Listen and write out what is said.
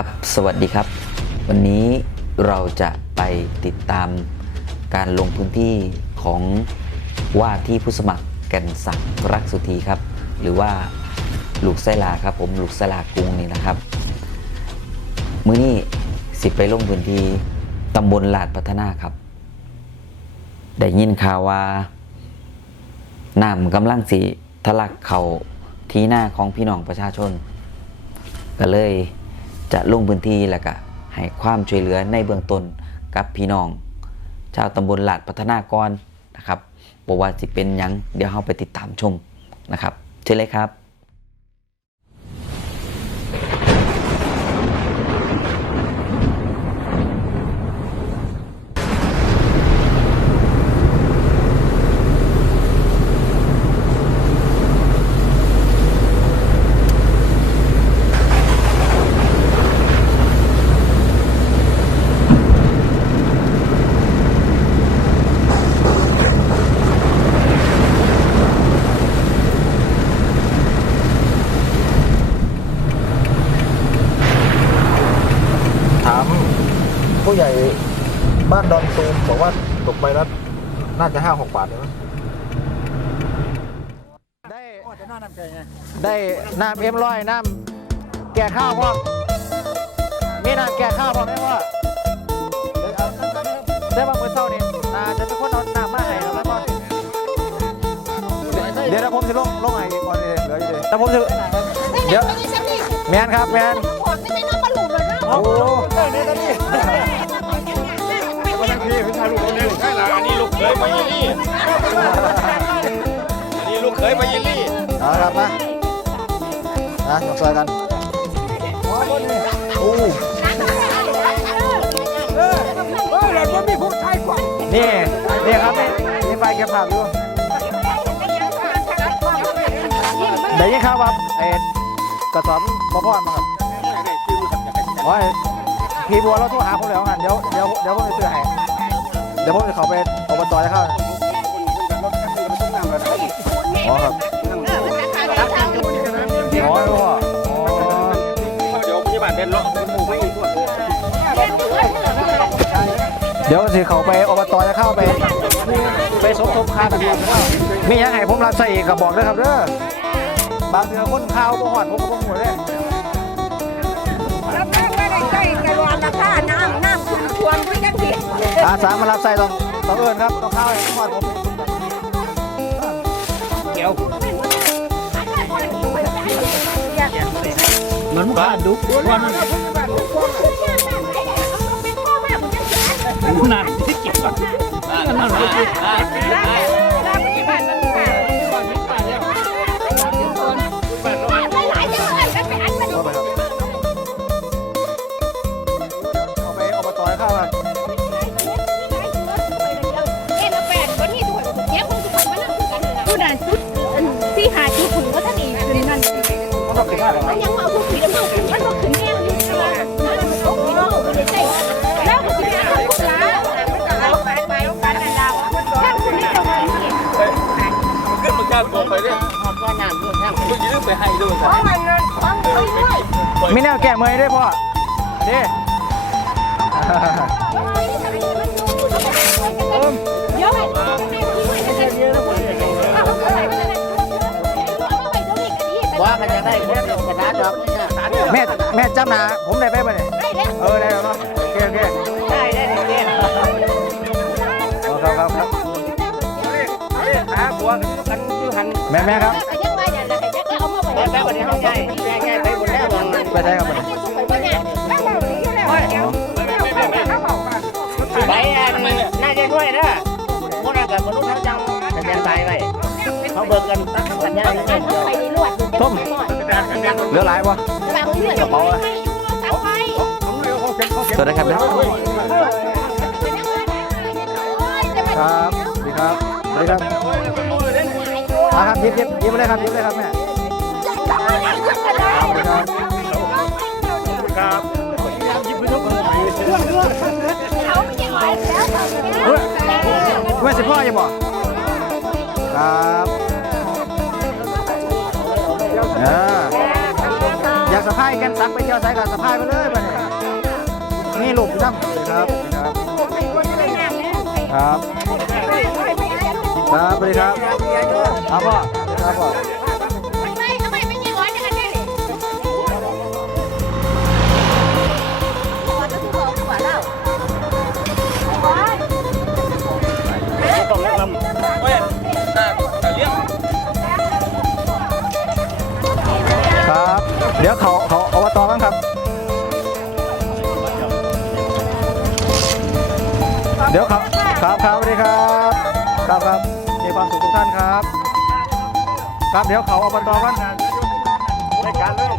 ครับ สวัสดีครับ วันนี้เราจะไปติดตามการลงพื้นที่ของว่าที่ผู้สมัครแก่นศักรักสุธีครับ หรือว่าลูกไส้ลาครับผมลูกไส้ลากรุงนี่นะครับ มื้อนี้สิไปลงพื้นที่ตำบลลาดพัฒนาครับ ได้ยินข่าวว่าน้ำกำลังสิทะลักเขาที่หน้าของพี่น้องประชาชน ก็เลย จะลงพื้นที่แล้วก็ให้ความช่วยเหลือในเบื้องต้นกับพี่น้อง ชาวตำบลหลาดพัฒนากรนะครับบอกว่าสิเป็นยังเดี๋ยวเราไปติดตามชมนะครับ เชิญเลยครับ ถามผู้ใหญ่ บ้านดอนตูมบอกว่าตกไปแล้วน่าจะห้าหกบาทเลยมั้งได้ได้น้ำเอ็มร้อยน้ำแก่ข้าวพ่อมีน้ำแก่ข้าวพ่อไหมพ่อได้บางมื้อเช้านี่อ่าจะเป็นคนเอาน้ำมาให้ครับแล้วก็เดี๋ยวเดี๋ยวผมจะลงลงให้ก่อนเลยเหลืออยู่เลยแต่ผมจะเดี๋ยวแมนครับแมนโอ้โห เออเนี่ยนี่ใช่ละอันนี้ลูกเขยมายิลี่อันนี้ลูกเขยมายิลี่เอาละครับมานะมาซอยกันโอ้นี่นี่ครับนี่นี่ไฟเก็บผักอยู่เดี๋ยวยิ่งข้าวครับเอ็ดกระสอบบ่พอมาครับโอ้ยพี่บัวเราโทรหาผมแล้วกันเดี๋ยวเดี๋ยวเดี๋ยวผมจะซื้อให้ เดี๋ยวผมจะเขาไปอบตจะเข้าอ๋อครับอ๋อรู้ว่าอ๋อเดี๋ยวพยาบเป็นเลาะเดี๋ยวสิเขาไปอบตจะเข้าไป ไปสมทบค่าต่างๆมีหยังไงผมรับใส่อีกกับบอกด้วยครับเด้อบางเทือคนข่าวบ่หอดผมก็บ่หัวเลยรับน้ำไม่ได้ใกล้กันวันละค่าน้ำน้ำคุณควร อาสามารับใส่ต้องต้องเอินครับต้องเข้าให้หอดผมเกี่ยวมันบ้าดุกวันนั่นที่เกี่ยวนั่นนั่น ที่หาจุดถึงว่าท่านอีกคืนนั้นต้องรับผิดชอบเหรอครับยังเอาผู้ผีแล้วเอามันก็ขึ้นแน่นี่ใช่ไหมแล้วก็สิเอาพวกหลานเอาไปไปกันดาวถ้าคุณนี่จะมานี่ขึ้นมาการบอกไปเนี่ยหอดว่านด้วยน้ำมึงยืมไปให้ด้วยครับมันของเขาด้วยมีแนวแก้เมื่อยด้วยพ่อเด้ กันจะได้คนกระดาษดอกนี่นะแม่แม่จำหนาผมได้ไปป่ะเนี่ยได้แล้วเออได้แล้วเนาะโอเคโอเคได้ได้เรียนเอาครับครับครับหาบัวกันยูหันแม่แม่ครับยังไงเนี่แต่วันนี้เขาใหญ่แย่แย่ไปหมดแล้วมันไปได้ครับไปไปอันน่าจะด้วยนะพวกนั้นกับมนุษย์ทั้งจังจะเรียนไปไปเขาเบิกกันสัญญาณกันเดียวไปในลวด ต้มเหลือหลายป่ะกระเป๋าอะทำไมสวัสดีครับครับสวัสดีครับสวัสดีครับอะครับยิบยิบยิบมาเลยครับยิบเลยครับแม่สวัสดีครับครับเขาไม่ยังไงแล้วเฮ้ยเว้ยสิพ่อยังบอกครับ เอออยากสะพายกันสักไปเที่ยวไสกับสะพายไปเลยไปเนี่ยนี่ลูกพี่น้ำครับครับครับ ครับสวัสดีครับครับพ่อครับพ่อ เดี๋ยวเขาเขาอบตบ้างครับเดี๋ยวครับครับครับสวัสดีครับ ครับครับมีความสุขทุกท่านครับ ครับเดี๋ยวเขาอบตกันรายการเลย